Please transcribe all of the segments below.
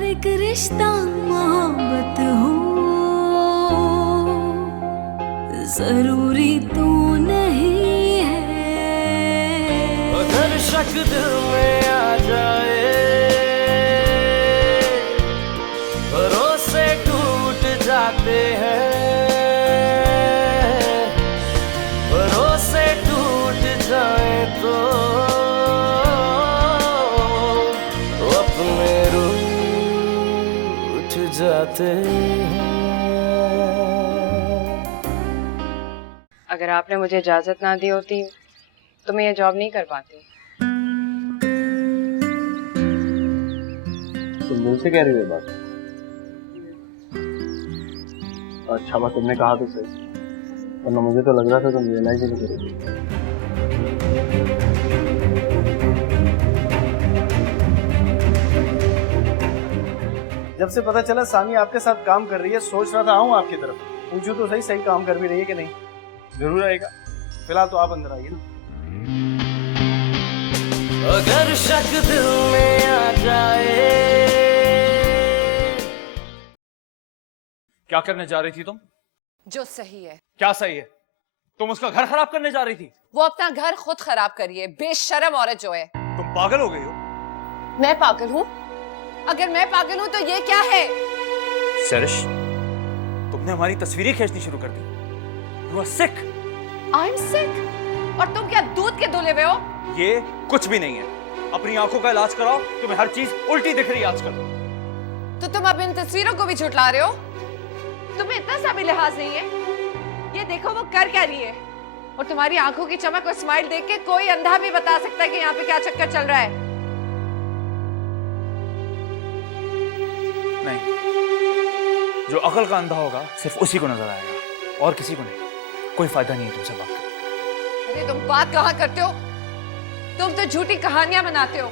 अगर एक रिश्ता मोहब्बत हो जरूरी तो नहीं है। अगर शक दिल में आ जाए भरोसे टूट जाते हैं, भरोसे टूट जाए तो अपने रूठ जाते हैं। अगर आपने मुझे इजाजत ना दी होती तो मैं ये जॉब नहीं कर पाती। तुम दिल से कह रही हो बात? अच्छा बात तुमने कहा तो सही, वरना मुझे तो लग रहा था तुम रियलाइज नहीं करोगी। जब से पता चला सामी आपके साथ काम कर रही है, सोच रहा था आऊं आपकी तरफ, पूछूं तो सही, सही काम कर भी रही है कि नहीं। जरूर आएगा, फिलहाल तो आप अंदर आइए ना। अगर शक दिल में आ जाए। क्या करने जा रही थी तुम? जो सही है। क्या सही है? तुम उसका घर खराब करने जा रही थी। वो अपना घर खुद खराब करिए, बेशरम औरत जो है। तुम पागल हो गई हो? मैं पागल हूँ? अगर मैं पागल हूँ तो ये क्या है? सरिश, तुमने हमारी तस्वीरें खींचनी शुरू कर दी। You are sick. I'm sick? और तुम क्या दूध के धुले हुए हो? ये कुछ भी नहीं है। अपनी आंखों का इलाज कराओ, तुम्हें हर चीज उल्टी दिख रही है आजकल। तो तुम अब इन तस्वीरों को भी झुठला रहे हो? तुम्हें इतना सा भी लिहाज नहीं है? ये देखो वो कर क्या रही है। और तुम्हारी आंखों की चमक और स्माइल देख के कोई अंधा भी बता सकता है कि यहाँ पे क्या चक्कर चल रहा है। नहीं, जो अकल का अंधा होगा सिर्फ उसी को नजर आएगा और किसी को नहीं। कोई फायदा नहीं है तुमसे बात करने। अरे तुम बात कहाँ करते हो? तुम तो झूठी कहानियां बनाते हो।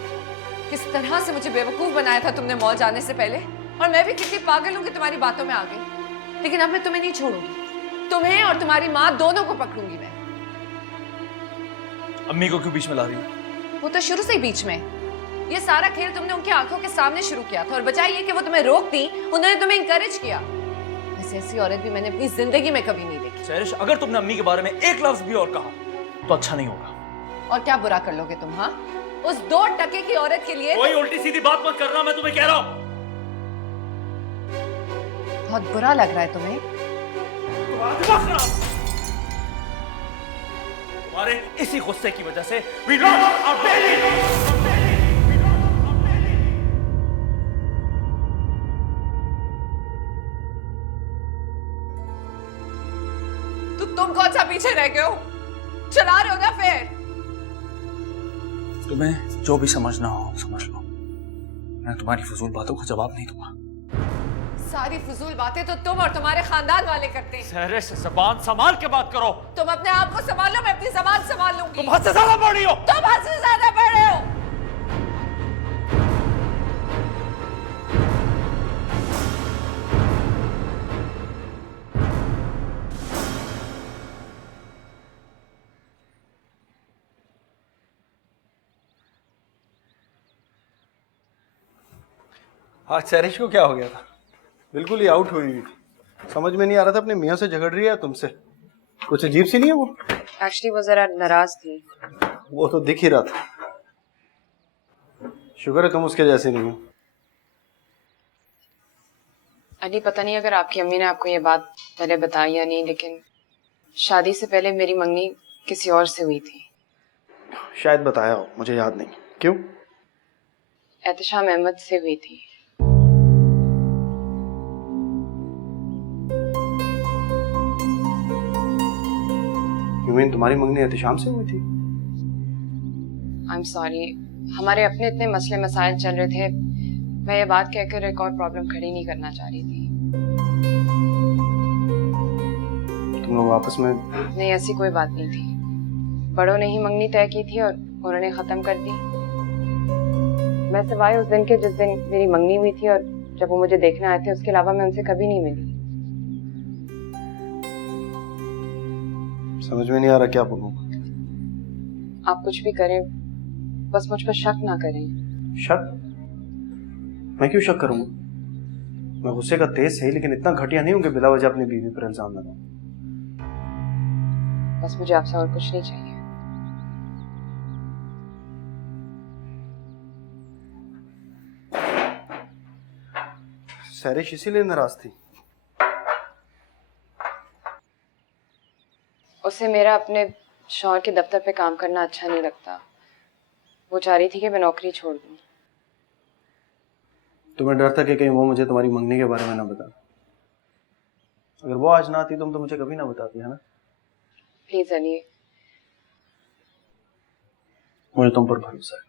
किस तरह से मुझे बेवकूफ बनाया था तुमने मॉल जाने से पहले, और मैं भी कितनी पागल हूँ कि तुम्हारी बातों में आ गई। लेकिन अब मैं तुम्हें नहीं छोड़ूंगी, तुम्हें और तुम्हारी माँ दोनों को पकड़ूंगी मैं। अम्मी को क्यों बीच में ला रही हो? वो तो शुरू से ही बीच में। ये सारा खेल तुमने उनकी आंखों के सामने शुरू किया था, और बजाय ये कि वो तुम्हें रोकती, उन्होंने तुम्हें इंकरेज किया। ऐसी औरत भी मैंने अपनी जिंदगी में कभी नहीं देखी। सरिश, अगर तुमने अम्मी के बारे में एक लफ्ज भी और कहा तो अच्छा नहीं होगा। और क्या बुरा कर लोगे तुम? हाँ, उस 2 टके की औरत के लिए कोई उल्टी सीधी बात मत करना, मैं तुम्हें कह रहा हूँ। बहुत बुरा लग रहा है तुम्हें? तुम्हारे इसी गुस्से की वजह से we lost our baby! तुम कौन सा पीछे रह गए हो? चला रहे हो ना फिर? तुम्हें जो भी समझना हो समझ लो, मैं तुम्हारी फजूल बातों का जवाब नहीं दूंगा। सारी फजूल बातें तो तुम और तुम्हारे खानदान वाले करते हैं। सरिश, जबान संभाल के बात करो। तुम अपने आप को संभालो, मैं अपनी जबान संभाल लूंगी। तुम हद से ज्यादा पढ़ रही हो। तुम हद से ज्यादा पढ़ रहे हो। आज सैरिश को क्या हो गया था? बिल्कुल ही आउट हुई हुई थी। समझ में नहीं आ रहा था अपने मियाँ से झगड़ रही है तुमसे। कुछ अजीब सी नहीं है वो? एक्चुअली वो जरा नाराज थी। वो तो दिख ही रहा था। शुक्र है तुम उसके जैसे नहीं हो। अली, पता नहीं अगर आपकी अम्मी ने आपको ये बात पहले बताई या नहीं, लेकिन शादी से पहले मेरी मंगनी किसी और से हुई थी। शायद बताया हो, मुझे याद नहीं। क्यों? एहतशाम अहमद से हुई थी। You mean तुम्हारी मंगनी एहतशाम से हुई थी? I'm sorry, हमारे अपने इतने मसले मसाइल चल रहे थे। मैं ये बात कहकर एक और प्रॉब्लम खड़ी नहीं करना चाह रही थी। तुम लोग आपस में? नहीं, ऐसी कोई बात नहीं थी। बड़ों ने ही मंगनी तय की थी और उन्होंने खत्म कर दी। मैं सिवाय उस दिन के जिस दिन मेरी मंगनी हुई थी और जब वो मुझे देखने आए थे, उसके अलावा मैं उनसे कभी नहीं मिली। समझ में नहीं आ रहा क्या बोलूं। आप कुछ भी करें, बस मुझ पर शक ना करें। शक? मैं क्यों शक करूंगा? मैं गुस्से का तेज सही, लेकिन इतना घटिया नहीं हूं कि बिला वजह अपनी बीवी पर इल्जाम लगाऊं। बस मुझे आपसे और कुछ नहीं चाहिए। सैरिश इसीलिए नाराज थी? उसे मेरा अपने शौहर के दफ्तर पे काम करना अच्छा नहीं लगता। वो चाह रही थी कि मैं नौकरी छोड़ दूं। तुम्हें डर था कि कहीं वो मुझे तुम्हारी मंगनी के बारे में ना बता। अगर वो आज ना आती तुम तो मुझे कभी ना बताती, है ना? प्लीज अली, मुझे तुम पर भरोसा है।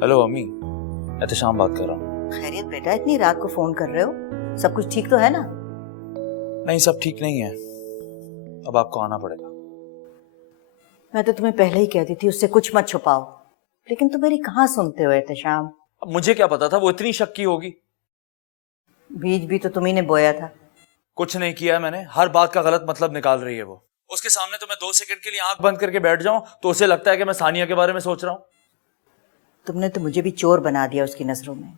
हेलो अम्मी, एहतशाम बात कर रहा हूँ। खैरियत बेटा, इतनी रात को फोन कर रहे हो? सब कुछ ठीक तो है ना? नहीं, सब ठीक नहीं है। अब आपको आना पड़ेगा। मैं तो तुम्हें पहले ही कहती थी उससे कुछ मत छुपाओ, लेकिन तुम मेरी कहाँ सुनते हो एहतशाम। अब मुझे क्या पता था वो इतनी शक्की होगी। बीज भी तो तुम्ही ने बोया था। कुछ नहीं किया मैंने। हर बात का गलत मतलब निकाल रही है वो। उसके सामने तो मैं 2 सेकंड के लिए आंख बंद करके बैठ जाऊं तो उसे लगता है कि मैं सानिया के बारे में सोच रहा हूं। तुमने तो मुझे भी चोर बना दिया उसकी नजरों में।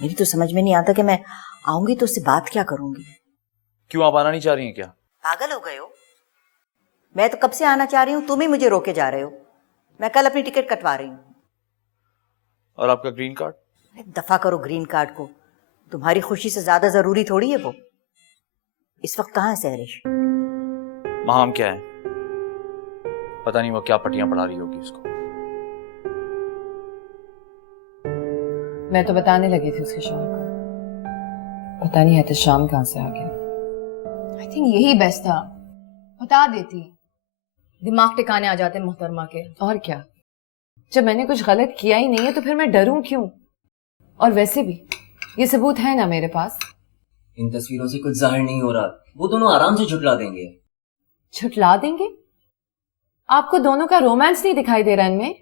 मेरी तो समझ में नहीं आता कि मैं आऊंगी तो उससे बात क्या करूंगी। क्यों, आप आना नहीं चाह रही हैं क्या? पागल हो गए हो? मैं तो कब से आना चाह रही हूँ, तुम ही मुझे रोके जा रहे हो। मैं कल अपनी टिकट कटवा रही हूँ। और आपका ग्रीन कार्ड? दफा करो ग्रीन कार्ड को। तुम्हारी खुशी से ज्यादा जरूरी थोड़ी है वो। इस वक्त कहाँ है सहरिश? महाम क्या है, पता नहीं वो क्या पटियां पढ़ा रही होगी उसको। मैं तो बताने लगी थी उसके शौहर को, पता नहीं एहतशाम कहाँ से आ गया। आई थिंक यही बेस्ट था, बता देती, दिमाग टिकाने आ जाते मोहतरमा के। और क्या, जब मैंने कुछ गलत किया ही नहीं है तो फिर मैं डरूं क्यों? और वैसे भी ये सबूत है ना मेरे पास। इन तस्वीरों से कुछ जाहिर नहीं हो रहा, वो दोनों आराम से झुटला देंगे। झुटला देंगे? आपको दोनों का रोमांस नहीं दिखाई दे रहा इनमें?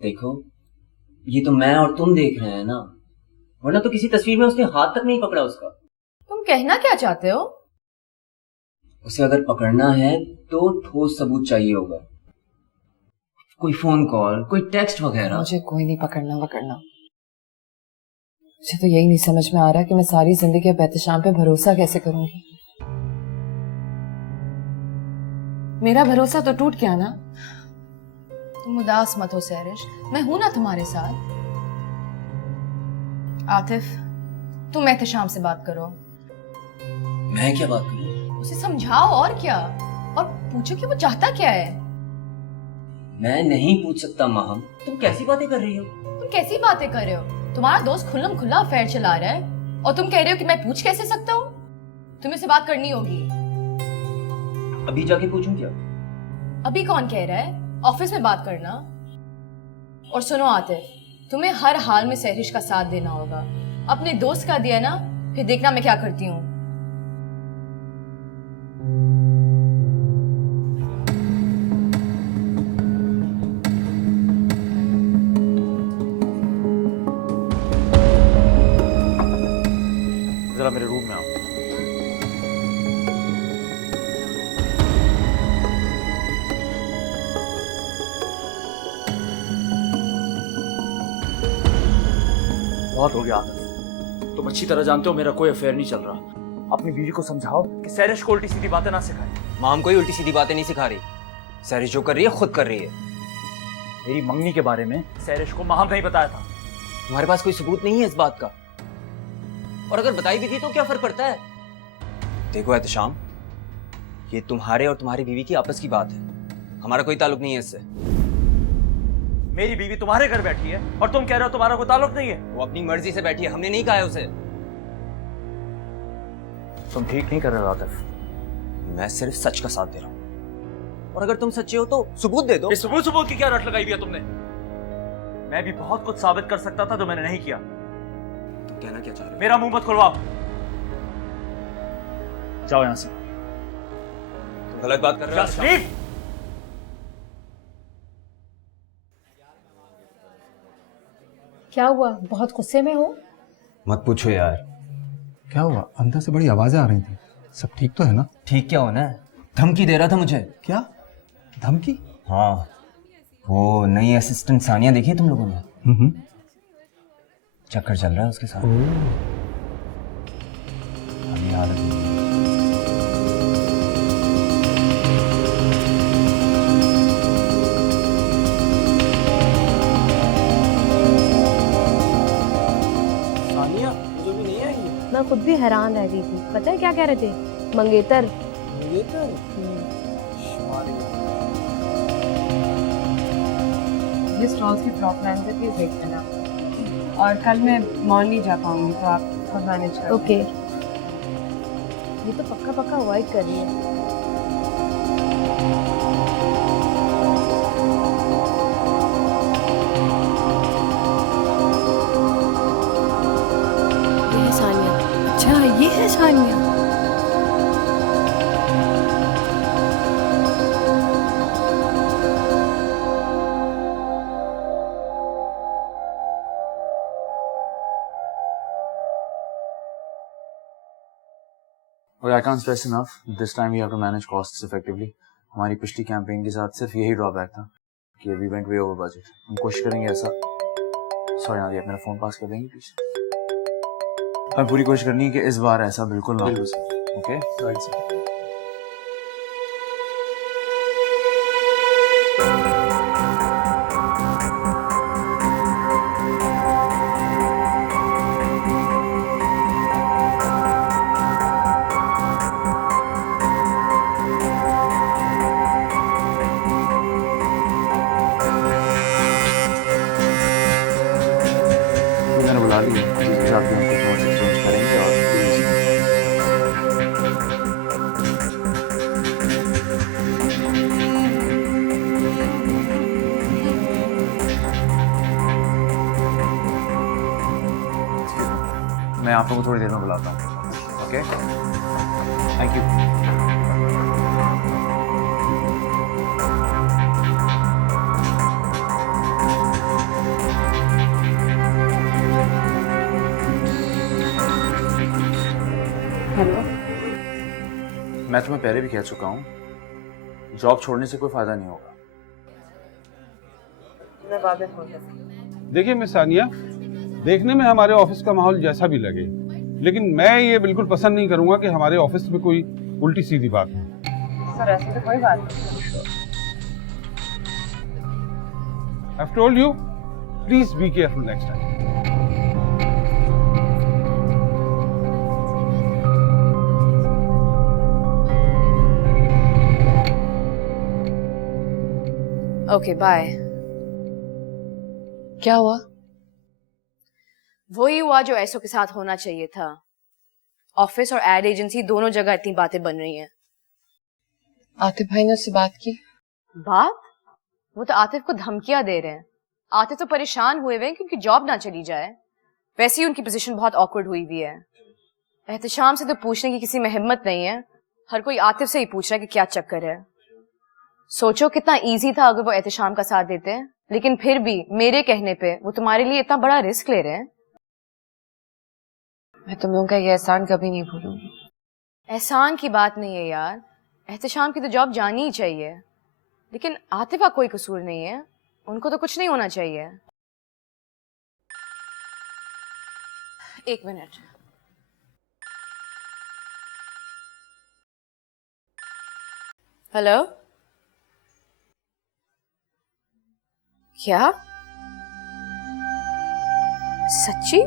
देखो, ये तो मैं और तुम देख रहे हैं ना, वरना तो किसी तस्वीर में उसने हाथ तक नहीं पकड़ा उसका। तुम कहना क्या चाहते हो? उसे अगर पकड़ना है तो ठोस सबूत चाहिए होगा, कोई फोन कॉल, कोई टेक्स्ट वगैरह। मुझे कोई नहीं पकड़ना। मुझे तो यही नहीं समझ में आ रहा कि मैं सारी जिंदगी अब एहतशाम पे भरोसा कैसे करूंगी। मेरा भरोसा तो टूट गया ना। तुम उदास मत हो सहरिश, मैं हूं ना तुम्हारे साथ। आतिफ, तुम एहतशाम से बात करो। मैं क्या बात करूं? उसे समझाओ और क्या, और पूछो कि वो चाहता क्या है। मैं नहीं पूछ सकता महम, तुम कैसी बातें कर रही हो? तुम कैसी बातें कर रहे हो? तुम्हारा दोस्त खुल्लम खुल्ला अफेयर चला रहा है और तुम कह रहे हो कि मैं पूछ कैसे सकता हूँ? तुम्हें से बात करनी होगी। अभी जाके पूछूं क्या? अभी कौन कह रहा है? ऑफिस में बात करना। और सुनो आतिफ, तुम्हें हर हाल में सहरिश का साथ देना होगा। अपने दोस्त का दिया ना, फिर देखना मैं क्या करती हूँ। जरा मेरे रूम में आओ। बहुत हो गया आतिफ, तुम अच्छी तरह जानते हो मेरा कोई अफेयर नहीं चल रहा। अपनी बीवी को समझाओ कि सहरिश को उल्टी सीधी बातें ना सिखाए। माम कोई उल्टी सीधी बातें नहीं सिखा रही, सहरिश जो कर रही है खुद कर रही है। मेरी मंगनी के बारे में सहरिश को महाम नहीं बताया था। तुम्हारे पास कोई सबूत नहीं है इस बात का, और अगर बताई भी थी तो क्या फर्क पड़ता है? देखो एहतशाम, ये तुम्हारे और तुम्हारी बीवी की आपस की बात है, हमारा कोई ताल्लुक नहीं है इससे। मेरी बीवी तुम्हारे घर बैठी है और तुम कह रहे हो तुम्हारा कोई ताल्लुक नहीं है। वो अपनी मर्जी से बैठी है, हमने नहीं कहा है उसे। तुम ठीक नहीं कर रहे हो आतिफ। मैं सिर्फ सच का साथ दे रहा हूं, और अगर तुम सच्चे हो तो सबूत दे दो। इस सबूत की क्या रट लगाई हुई है तुमने? मैं भी बहुत कुछ साबित कर सकता था जो मैंने नहीं किया। तुम कहना क्या चाह रहे हो? मेरा मुंह मत खुलवाओ, जाओ यहां से। तुम गलत बात कर रहे हो एहतशाम। जसलीम, क्या हुआ, बहुत गुस्से में हो? मत पूछो यार। क्या हुआ? अंदर से बड़ी आवाजें आ रही थी। सब ठीक तो है ना? ठीक क्या होना है, धमकी दे रहा था मुझे। क्या धमकी? हाँ, वो नई असिस्टेंट सानिया देखी है तुम लोगों ने? चक्कर चल रहा है उसके साथ। अभी हालत नहीं है। सानिया मुझे भी नहीं आई है। मैं खुद भी हैरान रह गई थी। पता है क्या कह रहे थे? मंगेतर। मंगेतर? ये स्टॉल्स की फ्लॉप प्लान से प्लीज देख लेना, और कल मैं मॉल नहीं जा पाऊंगी तो आप खुद मैनेज करो। ओके। ये तो पक्का पक्का अवॉइड कर रही है। ये है सानिया। अच्छा ये है Sania. Okay, I can't stress enough. This time we have to manage costs effectively. हमारी पिछली कैंपेन के साथ सिर्फ यही ड्रॉबैक था कि we went way over budget. हम कोशिश करेंगे ऐसा। Sorry नादिया, मेरा फोन पास कर देंगे प्लीज। हमें पूरी कोशिश करनी है कि इस बार ऐसा बिल्कुल ना हो। ओके? Right sir. मैंने बुला लिया, जिस हिसाब से हम कुछ नोट्स एक्सचेंज करेंगे और मैं आप लोगों को थोड़ी देर में बुलाता हूँ। ओके? Thank you. हेलो। मैं तुम्हें पहले भी कह चुका हूँ, जॉब छोड़ने से कोई फायदा नहीं होगा। मैं बाद में फोन करती हूँ। देखिए मिस सानिया, देखने में हमारे ऑफिस का माहौल जैसा भी लगे, लेकिन मैं ये बिल्कुल पसंद नहीं करूंगा कि हमारे ऑफिस में कोई उल्टी सीधी बात हो। सर ऐसी तो कोई बात नहीं। I've told you, please be careful next time. Okay bye. क्या हुआ? वही हुआ जो ऐसो के साथ होना चाहिए था। ऑफिस और एड एजेंसी दोनों जगह इतनी बातें बन रही हैं। आतिफ भाई ने उससे बात की? बात? वो तो आतिफ को धमकियां दे रहे हैं। आतिफ तो परेशान हुए हुए हैं क्योंकि जॉब ना चली जाए। वैसे ही उनकी पोजीशन बहुत ऑकवर्ड हुई हुई है। एहतशाम से तो पूछने की किसी में हिम्मत नहीं है। हर कोई आतिफ से ही पूछ रहा है कि क्या चक्कर है। सोचो कितना इजी था अगर वो एहतशाम का साथ देते हैं, लेकिन फिर भी मेरे कहने पे वो तुम्हारे लिए इतना बड़ा रिस्क ले रहे हैं। मैं तुम लोगों का ये एहसान कभी नहीं भूलूंगी। एहसान की बात नहीं है यार, एहतशाम की तो जॉब जानी ही चाहिए, लेकिन आतिफ का कोई कसूर नहीं है। उनको तो कुछ नहीं होना चाहिए। एक मिनट। हेलो? क्या? सच्ची?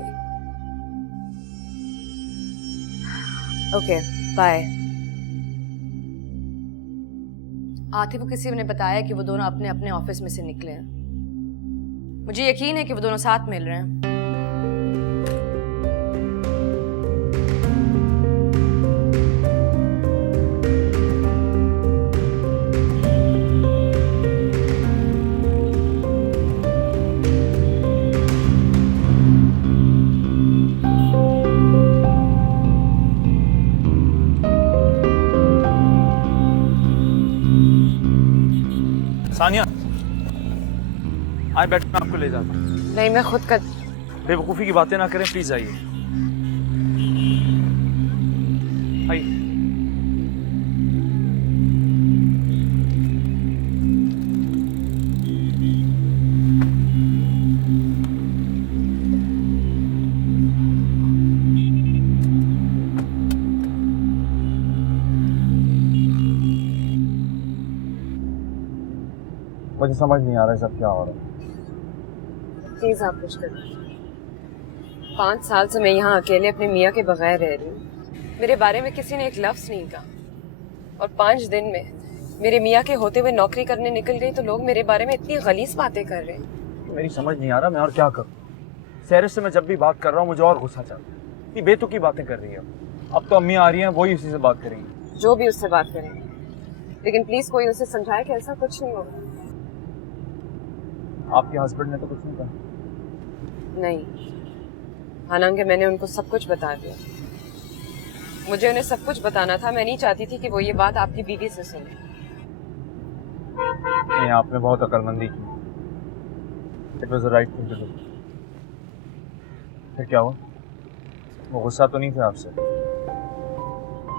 Okay bye. आतिफ को किसी ने बताया कि वो दोनों अपने अपने ऑफिस में से निकले हैं। मुझे यकीन है कि वो दोनों साथ मिल रहे हैं। सानिया, आए बैठ, मैं आपको ले जाता हूँ। नहीं मैं खुद कर। बेवकूफ़ी की बातें ना करें, प्लीज़ आइए। आइए। मुझे समझ नहीं आ रहा है सब क्या हो रहा है। प्लीज आप कुछ करो। 5 साल से मैं यहाँ अकेले अपने मियाँ के बगैर रह रही हूँ। मेरे बारे में किसी ने एक लफ्ज नहीं कहा, और 5 दिन में मेरे मियाँ के होते हुए नौकरी करने निकल गई तो लोग मेरे बारे में इतनी गलीज बातें कर रहे हैं। मेरी समझ नहीं आ रहा मैं और क्या करूँ। सैरिश से मैं जब भी बात कर रहा हूँ मुझे और गुस्सा चढ़ता है। इतनी बेतुकी बातें कर रही है। अब तो अम्मी आ रही हैं, वही उसी से बात करेंगी। जो भी उससे बात करें, लेकिन प्लीज कोई उसे समझाए कि ऐसा कुछ नहीं होगा। आपके हस्बैंड ने तो कुछ नहीं कहा? नहीं, हालांकि मैंने उनको सब कुछ बता दिया। मुझे उन्हें सब कुछ बताना था। मैं नहीं चाहती थी कि वो ये बात आपकी बीवी से सुने। नहीं, आपने बहुत अक्लमंदी की। It was the right thing to do. फिर क्या हुआ? वो गुस्सा तो नहीं था आपसे?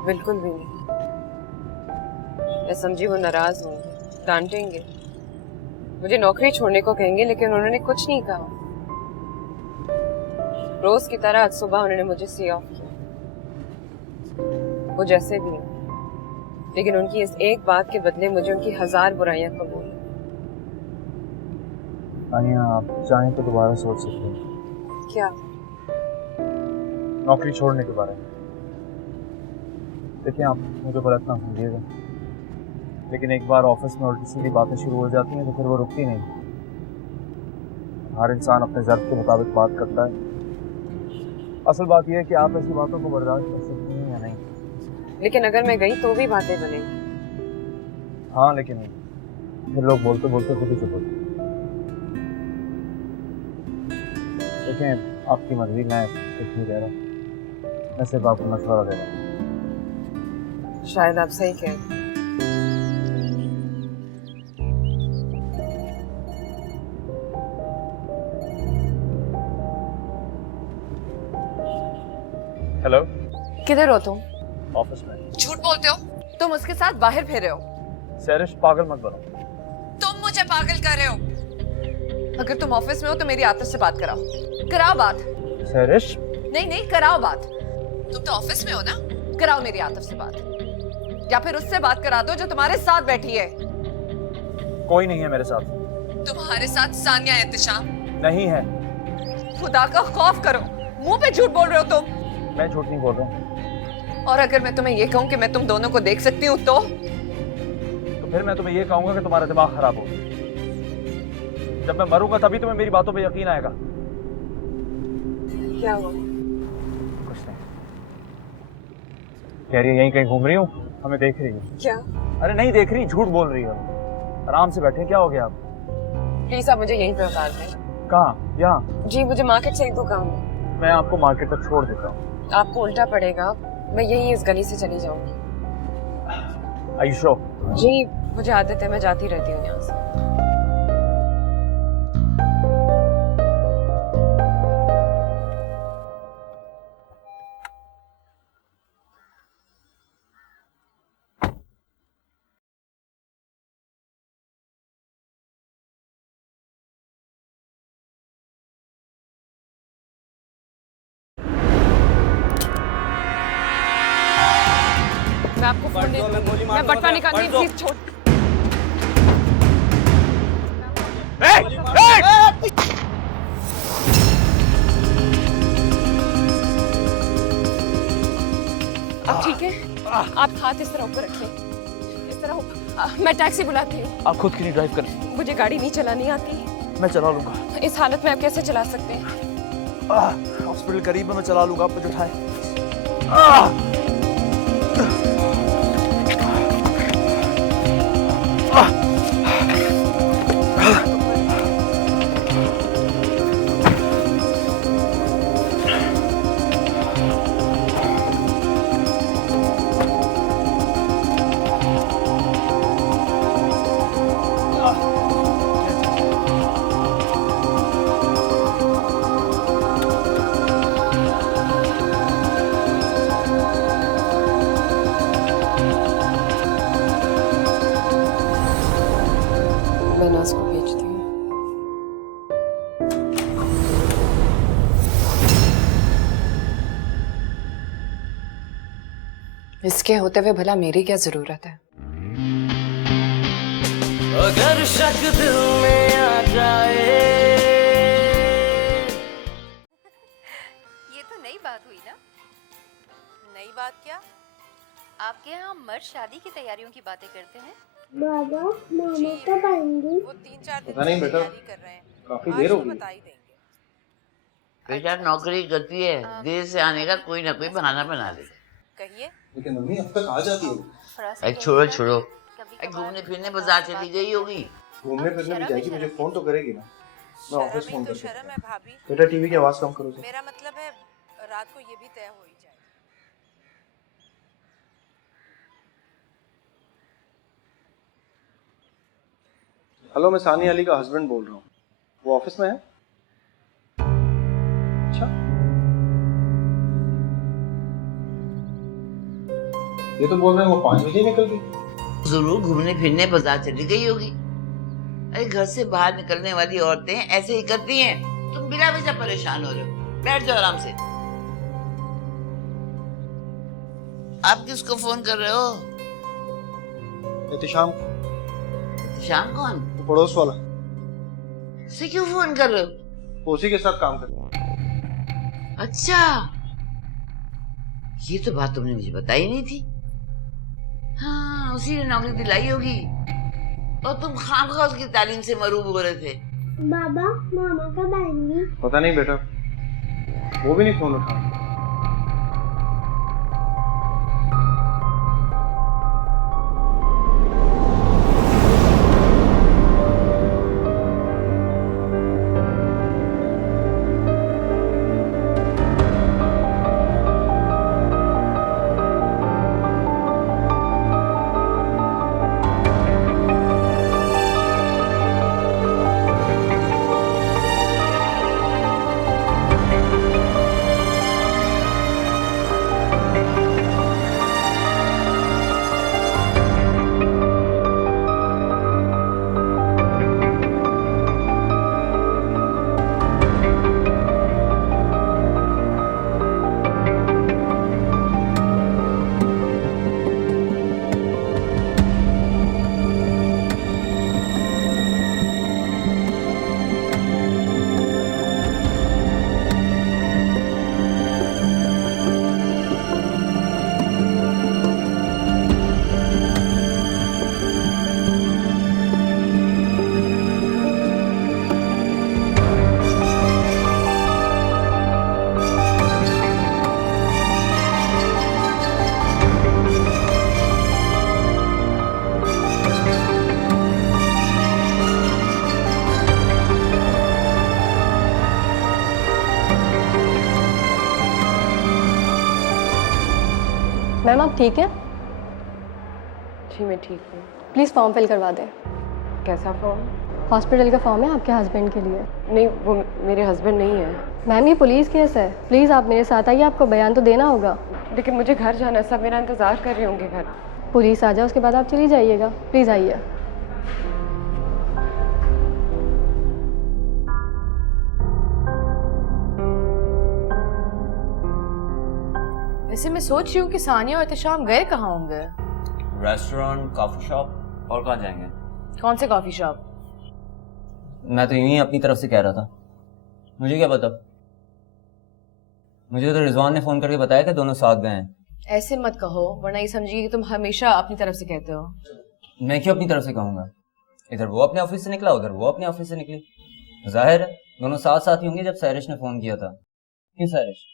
बिल्कुल भी नहीं। मैं समझी वो नाराज होंगे, डांटेंगे, मुझे नौकरी छोड़ने को कहेंगे, लेकिन उन्होंने कुछ नहीं कहा। रोज की तरह आज सुबह उन्होंने मुझे सी ऑफ किया। वो जैसे भी हैं, लेकिन उनकी इस एक बात के बदले मुझे उनकी 1000 बुराइयां कबूल। तानिया, आप चाहें तो दोबारा सोच सकते हैं। क्या? नौकरी छोड़ने के बारे में। देखिए, आप मुझे गलत ना समझिएगा, लेकिन एक बार ऑफिस में उल्टी सीधी बातें शुरू हो जाती हैं तो फिर वो रुकती नहीं। हर इंसान अपने ज़र्फ के मुताबिक बात करता है। असल बात यह है कि आप ऐसी बातों को बर्दाश्त कर सकती हैं या नहीं। लेकिन अगर मैं गई तो भी बातें बनेंगी। हाँ, लेकिन फिर लोग बोलते बोलते खुद ही चुप होते। देखें, आपकी मर्जी, मैं कुछ नहीं कह रहा। मैं सिर्फ आपको मशवरा दे रहा हूँ। शायद आप सही कह रहे हैं। हेलो, किधर हो तुम? ऑफिस में। झूठ बोलते हो, तुम उसके साथ बाहर फिर रहे हो। सैरिश, पागल मत बनो। तुम मुझे पागल कर रहे हो। अगर तुम ऑफिस में हो तो मेरी आतिश से बात कराओ बात। सैरिश, नहीं नहीं, कराओ बात। तुम तो ऑफिस में हो ना, कराओ मेरी आतिश से बात, या फिर उससे बात करा दो जो तुम्हारे साथ बैठी है। कोई नहीं है मेरे साथ। तुम्हारे साथ सानिया एहतिशाम नहीं है। खुदा का खौफ करो, मुंह पे झूठ बोल रहे हो तुम। मैं झूठ नहीं बोल रहा हूँ। और अगर मैं तुम्हें ये कहूँ कि मैं तुम दोनों को देख सकती हूँ तो फिर मैं तुम्हें ये कहूंगा कि तुम्हारा दिमाग खराब हो। जब मैं मरूंगा तभी तुम्हें मेरी बातों पे यकीन आएगा। क्या हुआ? कुछ नहीं। कह रही है यहीं कहीं घूम रही हूँ, हमें देख रही है। क्या? अरे नहीं देख रही, झूठ बोल रही है। आराम से बैठे, क्या हो गया आप? प्लीज आप मुझे यहीं पे उतार दें। कहाँ? यहाँ? जी, मुझे मार्केट से एक दो काम है। मैं आपको मार्केट तक छोड़ देता हूँ। आपको उल्टा पड़ेगा, मैं यही इस गली से चली जाऊंगी। Are you sure? जी, मुझे आदत है, मैं जाती रहती हूँ यहाँ से। मैं आपको फोन दे दूंगी। मैं बटवा निकालती हूँ, प्लीज छोड़। अब ठीक है? आप हाथ इस तरह ऊपर रखिए, इस तरह ऊपर। मैं टैक्सी बुलाती हूँ। आप खुद क्यों नहीं ड्राइव करती? मुझे गाड़ी नहीं चलानी आती। मैं चला लूंगा। इस हालत में आप कैसे चला सकते हैं? हॉस्पिटल करीब है, मैं चला लूंगा। आप मुझे उठाएं। इसके होते हुए भला मेरी क्या जरूरत है? अगर शक दिल में आ जाए। ये तो नई बात हुई ना? नई बात क्या? आपके यहाँ मर्द शादी की तैयारियों की बातें करते हैं? बाबा मामा कब आएंगे? वो 3-4 दिन पता नहीं से बेटा, तैयारी कर रहे हैं। काफी आज देर तो हो गई। बता ही देंगे। बेटा नौकरी करती है, देर से आने का कोई ना कोई बहाना बना ले। कहिए। लेकिन मम्मी अब तक आ जाती है। अरे छोड़ो छोड़ो, अरे घूमने फिरने बाजार चली गई होगी। घूमने फिरने भी जाएगी, मुझे फोन तो करेगी ना। मैं ऑफिस फोन कर शर्म है भाभी। बेटा टीवी की आवाज कम करो। मेरा मतलब है रात को ये भी तय हो ही जाए। हेलो, मैं सानी अली का हस्बैंड बोल रहा हूँ। वो ऑफिस में है? अच्छा, ये तो बोल रहे हैं वो 5 बजे निकल गई। जरूर घूमने फिरने बाजार चली गई होगी। अरे घर से बाहर निकलने वाली औरतें ऐसे ही करती हैं। तुम बिना वजह परेशान हो रहे हो, बैठ जाओ आराम से। आप किसको फोन कर रहे हो? एहतिशाम, शाम कौन? वो पड़ोस वाला। से क्यों फोन कर रहे हो? वो उसी के साथ काम करता है। अच्छा, ये तो बात तुमने मुझे बताई नहीं थी। हाँ, उसी ने नौकरी दिलाई होगी और तुम खामखा उसकी तालीम से मरूब हो रहे थे। बाबा मामा कब आएंगे? पता नहीं बेटा, वो भी नहीं फोन उठा। मैम आप ठीक हैं? जी मैं ठीक हूँ। प्लीज़ फॉर्म फिल करवा दें। कैसा फॉर्म? हॉस्पिटल का फॉर्म है आपके हस्बैंड के लिए। नहीं, वो मेरे हस्बैंड नहीं है। मैम ये पुलिस केस है, प्लीज़ आप मेरे साथ आइए, आपको बयान तो देना होगा। लेकिन मुझे घर जाना है, सब मेरा इंतज़ार कर रहे होंगे घर। पुलिस आ जाए उसके बाद आप चली जाइएगा, प्लीज़ आइए। वैसे मैं सोच रही हूँ कि सानिया और एहतिशाम गए कहाँ होंगे? रेस्टोरेंट, कॉफी शॉप, और कहाँ जाएंगे? कौन से कॉफी शॉप? मैं तो यहीं अपनी तरफ से कह रहा था, मुझे क्या पता। मुझे तो रिजवान ने फोन करके बताया कि दोनों साथ गए हैं। ऐसे मत कहो वरना ये समझिए कि तुम हमेशा अपनी तरफ से कहते हो। मैं क्यों अपनी तरफ से कहूंगा? इधर वो अपने ऑफिस से निकला, उधर वो अपने ऑफिस से निकली। जाहिर है दोनों साथ साथ ही होंगे जब सैरिश ने फोन किया था। क्यों सैरिश?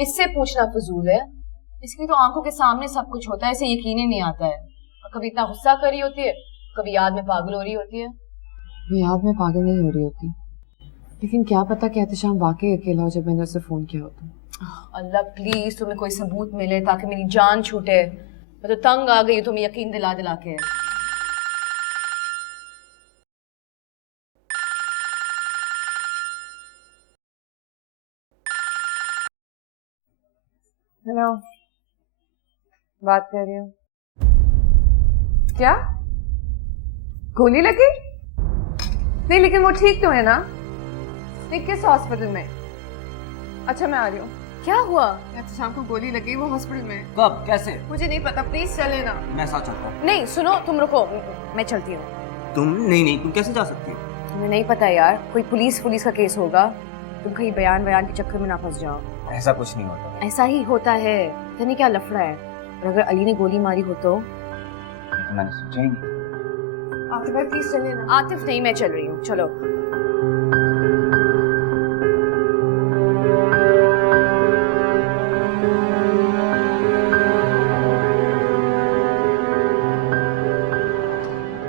इससे पूछना फजूल है, इसकी तो आंखों के सामने सब कुछ होता है, इसे यकीन ही नहीं आता है। और कभी इतना गुस्सा कर रही होती है, कभी याद में पागल हो रही होती है। वो याद में पागल नहीं हो रही होती, लेकिन क्या पता कि एहतिशाम वाकई अकेला हो जब मैंने उसे फोन किया होता। अल्लाह प्लीज तुम्हें कोई सबूत मिले ताकि मेरी जान छूटे। मैं तो तंग आ गई तुम्हें यकीन दिला दिला के। हेलो, बात कर रही हूँ। क्या गोली लगी? नहीं लेकिन वो ठीक तो है ना? नहीं, किस हॉस्पिटल में? अच्छा मैं आ रही हूँ। क्या हुआ? एहतशाम को गोली लगी, वो हॉस्पिटल में। कब, कैसे? मुझे नहीं पता, प्लीज चले ना। मैं साथ चलता हूँ। नहीं सुनो, तुम रुको, मैं चलती हूँ। तुम नहीं, तुम कैसे जा सकती हो? तुम्हें नहीं पता यार, कोई पुलिस का केस होगा, तुम कहीं बयान के चक्कर में ना फंस जाओ। ऐसा कुछ नहीं होता। ऐसा ही होता है, पता नहीं क्या लफड़ा है। और अगर अली ने गोली मारी हो तो? मैंने सोचा ही नहीं। आतिफ भाई प्लीज चले ना। आतिफ नहीं, मैं चल रही हूँ, चलो।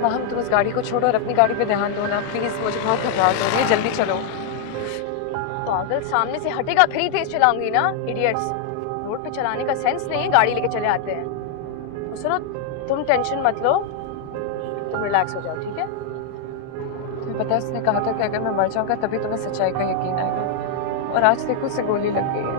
माहम तुम उस गाड़ी को छोड़ो और अपनी गाड़ी पे ध्यान दो ना प्लीज, मुझे बहुत घबराहट हो रही है, जल्दी चलो। पागल, सामने से हटेगा फिर ही तेज चलाऊंगी ना। इडियट्स, रोड पे चलाने का सेंस नहीं है, गाड़ी लेके चले आते हैं। और सुनो, तुम टेंशन मत लो, तुम रिलैक्स हो जाओ, ठीक है? तुम्हें पता है उसने कहा था कि अगर मैं मर जाऊंगा तभी तुम्हें सच्चाई का यकीन आएगा, और आज देखो उसे गोली लग गई है।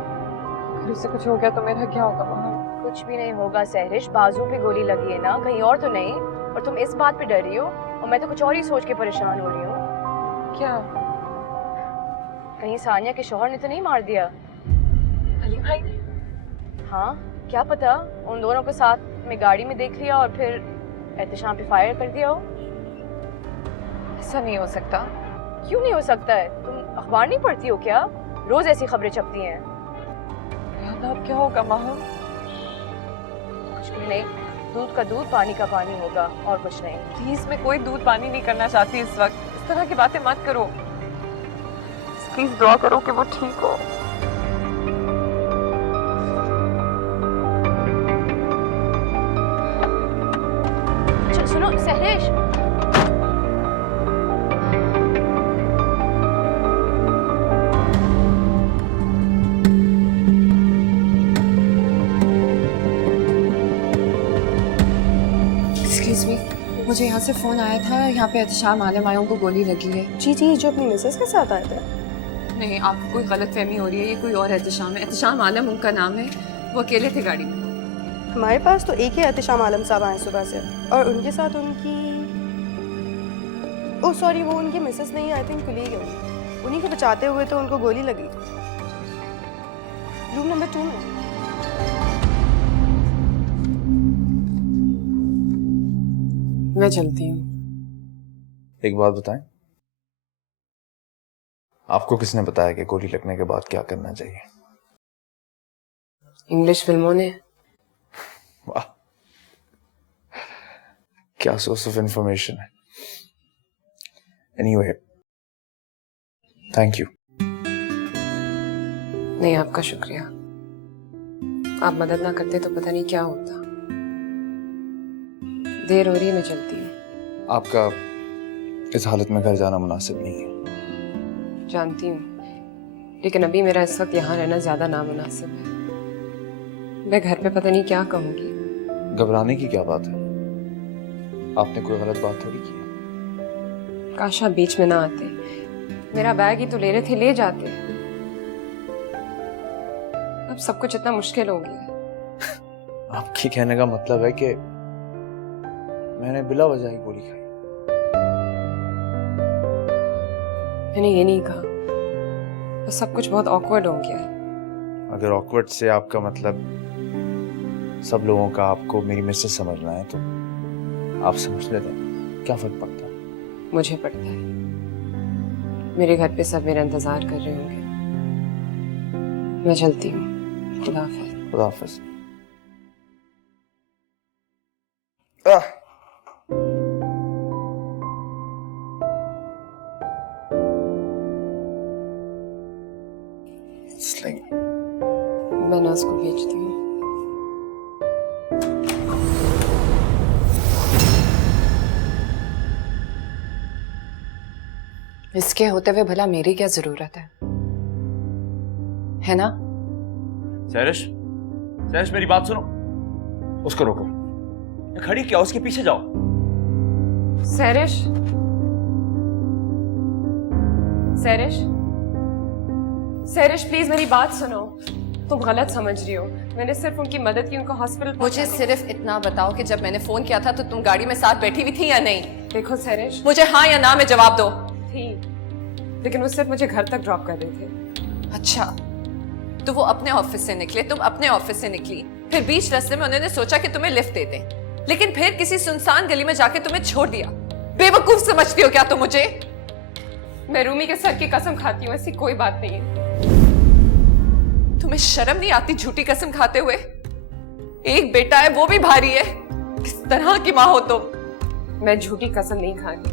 अगर उसे कुछ हो गया तो मेरा क्या होगा माहम? कुछ भी नहीं होगा सहरिश, बाजू पे गोली लगी है ना, कहीं और तो नहीं। और तुम इस बात पे डर रही हो और मैं तो कुछ और ही सोच के परेशान हो रही हूँ। क्या? कहीं सानिया के शौहर ने तो नहीं मार दिया? अली भाई ने? हाँ, क्या पता, उन दोनों को साथ में गाड़ी में देख लिया और फिर एहतशाम पे फायर कर दिया हो। ऐसा नहीं हो सकता। क्यों नहीं हो सकता है? तुम अखबार नहीं पढ़ती हो क्या? रोज ऐसी खबरें छपती हैं। अब क्या होगा माहम? कुछ भी नहीं, दूध का दूध, पानी का पानी होगा, और कुछ नहीं। प्लीज, मैं कोई दूध पानी नहीं करना चाहती इस वक्त, इस तरह की बातें मत करो। प्लीज दुआ करो कि वो ठीक हो। सुनो सहरिश, मुझे यहाँ से फोन आया था, यहाँ पे एहतशाम आलम आयों को गोली लगी है। जी जी, जो अपनी मिसेस के साथ आए थे। नहीं, आपको कोई गलतफहमी हो रही है, ये कोई और एहतशाम है। एहतशाम आलम उनका नाम है, वो अकेले थे गाड़ी में। हमारे पास तो एक ही एहतशाम आलम साहब आए सुबह से, और उनके साथ उनकी, ओह सॉरी, वो उनकी मिसेस नहीं, आई थिंक कुलीग है। उन्हीं को बचाते हुए तो उनको गोली लगी रूम नंबर 2 में। मैं चलती हूँ। एक बात बताएं, आपको किसने बताया कि गोली लगने के बाद क्या करना चाहिए? इंग्लिश फिल्मों ने। वाह, क्या सोर्स ऑफ इंफॉर्मेशन है। Anyway, thank you. नहीं, आपका शुक्रिया। आप मदद ना करते तो पता नहीं क्या होता। देर हो रही है, मैं चलती हूँ। आपका इस हालत में घर जाना मुनासिब नहीं है। जानती हूँ, लेकिन अभी मेरा इस वक्त यहाँ रहना ज्यादा नामुनासिब है। मैं घर पे पता नहीं क्या कहूँगी। घबराने की क्या बात है? आपने कोई गलत बात थोड़ी की है। काश आप बीच में ना आते, मेरा बैग ही तो ले रहे थे, ले जाते। अब सब कुछ इतना मुश्किल हो गया। आपके कहने का मतलब है कि मैंने बिला वजह ही गोली खाई? मैंने ये नहीं कहा, तो सब कुछ बहुत ऑकवर्ड हो गया है। अगर ऑकवर्ड से आपका मतलब सब लोगों का आपको मेरी मिसेस समझना है तो आप समझ लेते हैं, क्या फर्क पड़ता है? मुझे पड़ता है। मेरे घर पे सब मेरा इंतजार कर रहे होंगे। मैं चलती हूँ। खुदा हाफिज। खुदा हाफिज। मैं नर्स को भेजती हूँ। इसके होते हुए भला मेरी क्या जरूरत है ना? सहरिश, सहरिश मेरी बात सुनो। उसको रोको। खड़ी क्या, उसके पीछे जाओ। सहरिश, सहरिश, सहरिश प्लीज मेरी बात सुनो। तुम गलत समझ रही हो, मैंने सिर्फ उनकी मदद की, उनको हॉस्पिटल। मुझे सिर्फ इतना बताओ कि जब मैंने फोन किया था तो तुम गाड़ी में साथ बैठी हुई थी या नहीं? देखो सहरिश, मुझे हाँ या ना में जवाब दो। थी, लेकिन वो सिर्फ मुझे घर तक ड्रॉप कर रहे थे। अच्छा, तो वो अपने ऑफिस से निकले, तुम अपने ऑफिस से निकली, फिर बीच रास्ते में उन्होंने सोचा कि तुम्हें लिफ्ट दे दें, लेकिन फिर किसी सुनसान गली में जाके तुम्हें छोड़ दिया। बेवकूफ समझती हो क्या तुम मुझे? मैं रूमी के सर की कसम खाती हूँ, ऐसी कोई बात नहीं है। तुम्हें शर्म नहीं आती झूठी कसम खाते हुए? एक बेटा है, वो भी भारी है। किस तरह की माँ हो तुम? मैं झूठी कसम नहीं खाती,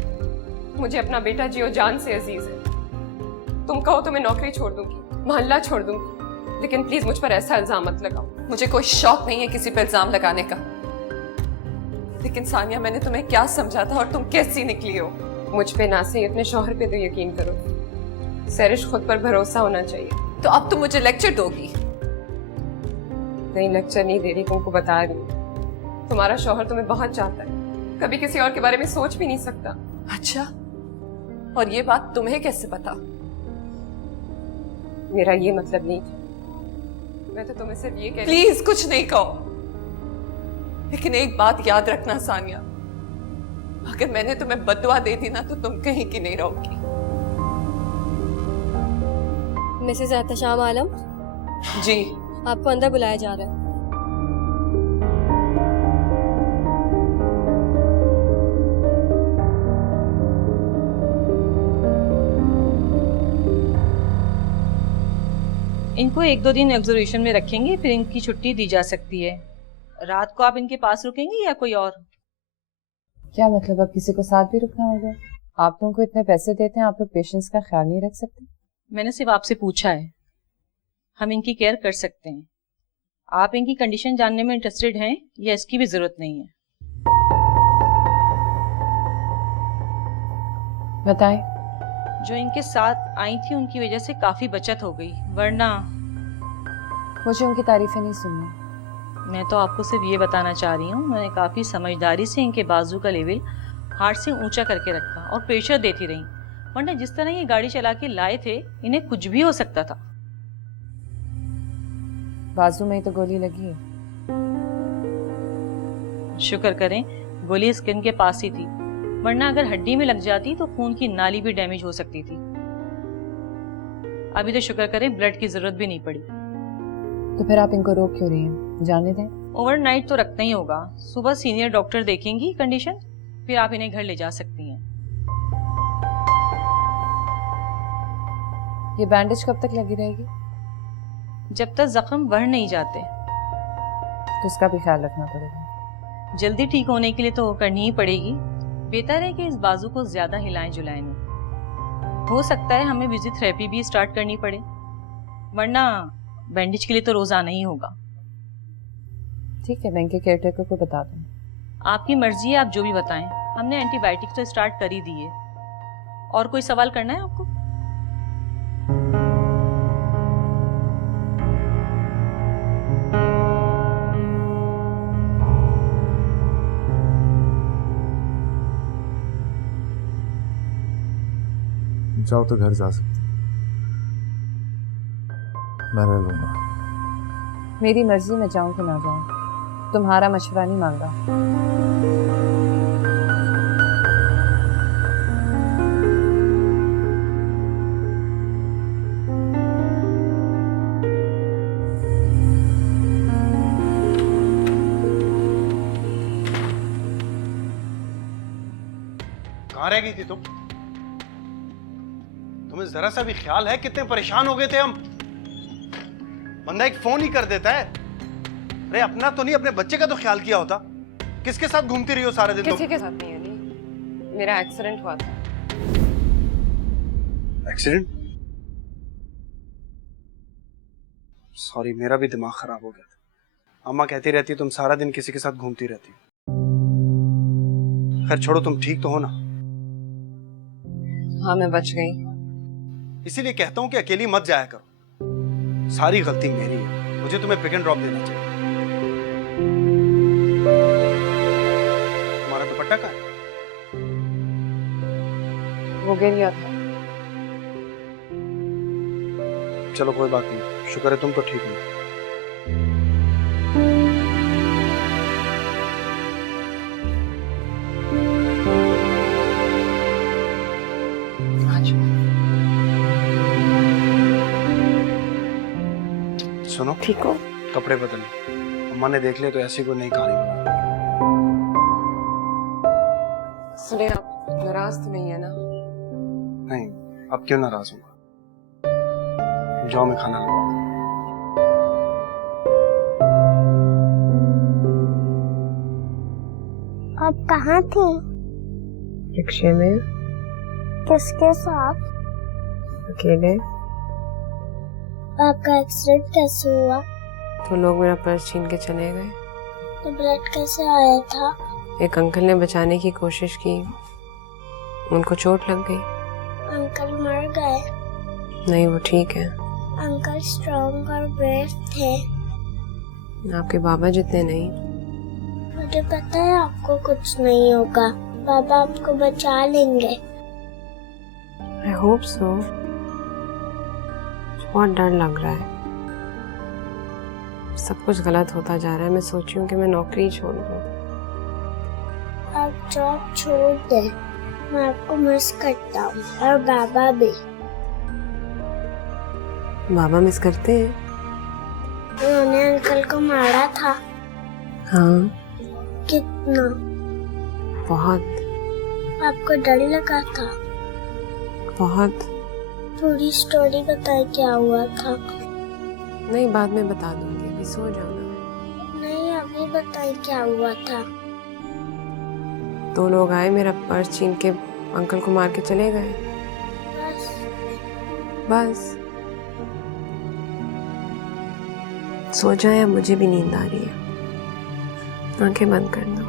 मुझे अपना बेटा जियो जान से अजीज है। तुम कहो तो मैं नौकरी छोड़ दूंगी, मोहल्ला छोड़ दूंगी, लेकिन प्लीज मुझ पर ऐसा इल्जाम मत लगाओ। मुझे कोई शौक नहीं है किसी पर इल्जाम लगाने का, लेकिन सानिया मैंने तुम्हें क्या समझा था और तुम कैसी निकली हो? मुझ पे ना सही अपने शौहर पे तो यकीन करो। सरिश खुद पर भरोसा होना चाहिए। तो अब तुम मुझे लेक्चर दोगी? नहीं, लेक्चर नहीं दे रही, तुमको बता रही हूँ। तुम्हारा शौहर तुम्हें बहुत चाहता है, कभी किसी और के बारे में सोच भी नहीं सकता। अच्छा, और ये बात तुम्हें कैसे पता? मेरा ये मतलब नहीं था, मैं तो तुम्हें सिर्फ ये कह रही। प्लीज कुछ नहीं कहो, लेकिन एक बात याद रखना सानिया, अगर मैंने तुम्हें बददुआ दे दी ना तो तुम कहीं की नहीं रहोगी। मिसेज एहतशाम आलम, जी आपको अंदर बुलाया जा रहा है। इनको 1-2 दिन ऑब्जर्वेशन में रखेंगे, फिर इनकी छुट्टी दी जा सकती है। रात को आप इनके पास रुकेंगे या कोई और? क्या मतलब, अब किसी को साथ भी रुकना होगा? आप लोगों को इतने पैसे देते हैं, आप लोग पेशेंट्स का ख्याल नहीं रख सकते? मैंने सिर्फ आपसे पूछा है, हम इनकी केयर कर सकते हैं। आप इनकी कंडीशन जानने में इंटरेस्टेड हैं या इसकी भी जरूरत नहीं है? बताएं। जो इनके साथ आई थी उनकी वजह से काफी बचत हो गई, वरना मुझे उनकी तारीफें नहीं सुननी। मैं तो आपको सिर्फ ये बताना चाह रही हूँ, मैंने काफी समझदारी से इनके बाजू का लेवल हार्ट से ऊंचा करके रखा और प्रेशर देती रही, वरना जिस तरह ये गाड़ी चला के लाए थे इन्हें कुछ भी हो सकता था। बाजू में ही तो गोली लगी है। शुक्र करें गोली स्किन के पास ही थी, वरना अगर हड्डी में लग जाती तो खून की नाली भी डैमेज हो सकती थी। अभी तो शुक्र करें ब्लड की जरूरत भी नहीं पड़ी। तो फिर आप इनको रोक क्यों रही हैं? जाने दें। ओवरनाइट तो रखना ही होगा, सुबह सीनियर डॉक्टर देखेंगी कंडीशन, फिर आप इन्हें घर ले जा सकती हैं। ये बैंडेज कब तक लगी रहेगी? जब तक जख्म बढ़ नहीं जाते। तो उसका भी ख्याल रखना पड़ेगा। जल्दी ठीक होने के लिए तो करनी ही पड़ेगी। बेहतर है कि इस बाजू को ज्यादा हिलाएं जुलाएं नहीं। हो सकता है हमें फिजियोथेरेपी भी स्टार्ट करनी पड़े, वरना बैंडेज के लिए तो रोज आना ही होगा। ठीक है, बैंक के केयरटेकर को बता दूं। आपकी मर्जी है, आप जो भी बताएं। हमने एंटीबायोटिक्स तो स्टार्ट कर ही दी है। और कोई सवाल करना है आपको? जाओ तो घर जा सकते, मैं रह लूंगा। मेरी मर्जी, मैं जाऊं कि ना जाऊं, तुम्हारा मशवरा नहीं मांगा। कहाँ रह गई थी तुम? तुम्हें जरा सा भी ख्याल है कितने परेशान हो गए थे हम? बंदा एक फोन ही कर देता है। अरे अपना तो नहीं, अपने बच्चे का तो ख्याल किया होता। किसके साथ घूमती रही हो सारे दिन? किसी के साथ नहीं अली, मेरा एक्सीडेंट हुआ था। एक्सीडेंट? सॉरी, मेरा भी दिमाग खराब हो गया था। अम्मा कहती रहती तुम सारा दिन किसी के साथ घूमती रहती हो। खैर छोड़ो, तुम ठीक तो हो ना? हाँ, मैं बच गई। इसीलिए कहता हूँ कि अकेली मत जाया करो। सारी गलती मेरी है, मुझे तुम्हें पिक एंड ड्रॉप देना चाहिए। तुम्हारा दुपट्टा कहाँ है? वो गिर था। चलो कोई बात नहीं, शुक्र है तुम तो ठीक हो। सुनो, ठीक हो? कपड़े बदल लो, अम्मा ने देख लिया तो ऐसी कोई नई कहानी बना। सुने, आप नाराज तो नहीं है ना? नहीं, अब क्यों नाराज हूँ? जाओ, मैं खाना लगा। आप कहाँ थे? रिक्शे में। किसके साथ? अकेले। आपका एक्सीडेंट कैसे हुआ? तो लोग मेरा पर्स छीन के चले गए। तो ब्लड कैसे आया था? एक अंकल ने बचाने की कोशिश की, उनको चोट लग गई। अंकल मर गए? नहीं, वो ठीक है। अंकल स्ट्रॉन्ग और ब्रेव थे। आपके बाबा जितने नहीं। मुझे पता है आपको कुछ नहीं होगा, बाबा आपको बचा लेंगे। I hope so. बहुत डर लग रहा है, सब कुछ गलत होता जा रहा है। मैं सोच रही हूँ कि मैं नौकरी छोड़ दूँ। आप जॉब छोड़ दें, मैं आपको मिस करता हूँ, और बाबा भी। बाबा मिस करते हैं? उन्होंने अंकल को मारा था। हाँ। कितना? बहुत। आपको डर लगा था? बहुत। पूरी स्टोरी बताए क्या हुआ था? नहीं, बाद में बता दूंगी, अभी सो जाओ ना। नहीं, अभी बताए क्या हुआ था। दो लोग आए, मेरा पर्स छीन के अंकल को मार के चले गए। बस। सो जाए, अब मुझे भी नींद आ रही है, आंखें बंद कर दो।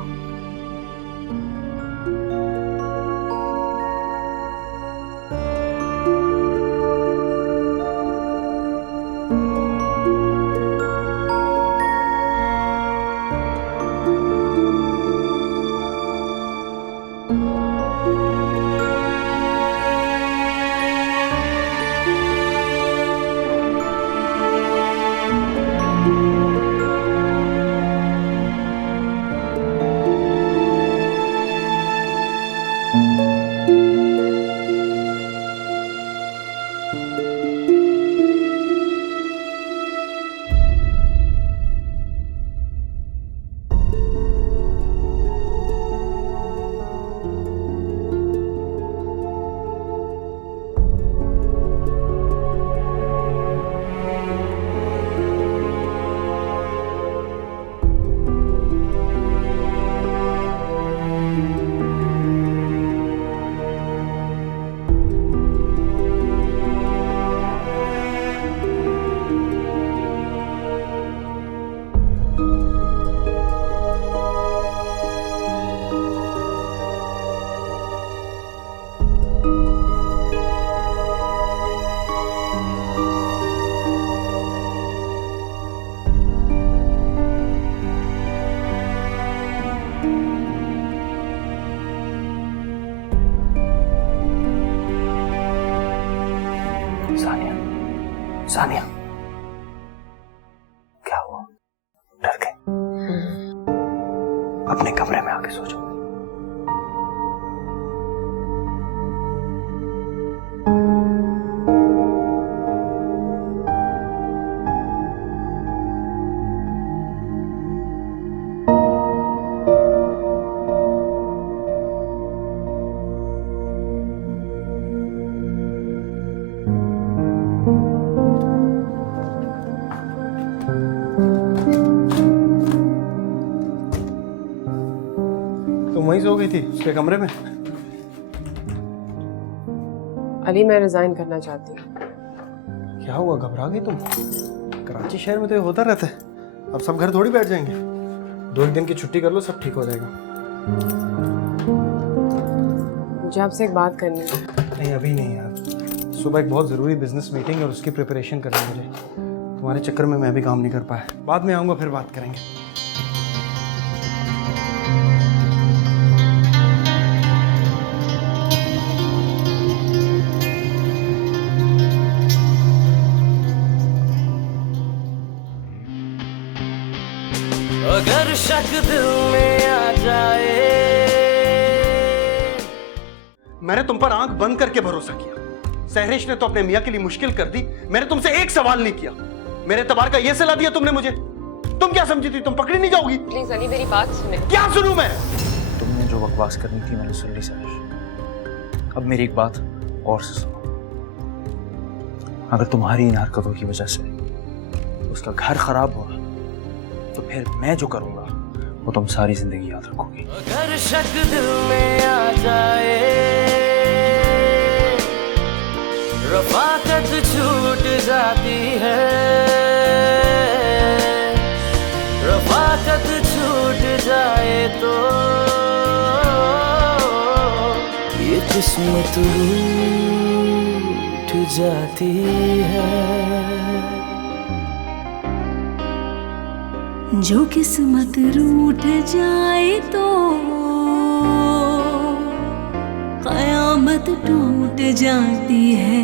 सानिया, क्या हुआ? डर गए? अपने कमरे में आके सो जाओ। तुम वहीं सो गई थी उसके कमरे में? अली, मैं रिजाइन करना चाहती हूँ। क्या हुआ, घबरा गई तुम? कराची शहर में तो ये होता रहता है, अब सब घर थोड़ी बैठ जाएंगे। 2 दिन की छुट्टी कर लो, सब ठीक हो जाएगा। मुझे आपसे एक बात करनी है। नहीं, अभी नहीं यार, सुबह एक बहुत ज़रूरी बिजनेस मीटिंग और उसकी प्रिपरेशन करनी है मुझे। तुम्हारे चक्कर में मैं भी काम नहीं कर पाया। बाद में आऊँगा, फिर बात करेंगे। अगर शक दिल में आ जाए। मैंने तुम पर आंख बंद करके भरोसा किया। सहरिश ने तो अपने मियाँ के लिए मुश्किल कर दी, मैंने तुमसे एक सवाल नहीं किया। मेरे एतबार का ये सलाह दिया तुमने मुझे? तुम क्या समझी थी? तुम पकड़ी नहीं जाओगी? प्लीज अली मेरी बात सुने। क्या सुनूं मैं? तुमने जो बकवास करनी थी मैंने सुन ली साजिश। अब मेरी एक बात और से सुनो। अगर तुम्हारी इन हरकतों की वजह से उसका घर खराब हुआ तो फिर मैं जो करूंगा वो तुम सारी जिंदगी याद रखोगी। अगर शक दिल में आ जाए, रफाकत छूट जाती है, रफाकत छूट जाए तो ये किस्मत रूठ जाती है। जो किस्मत रूठ जाए तो कयामत टूट जाती है।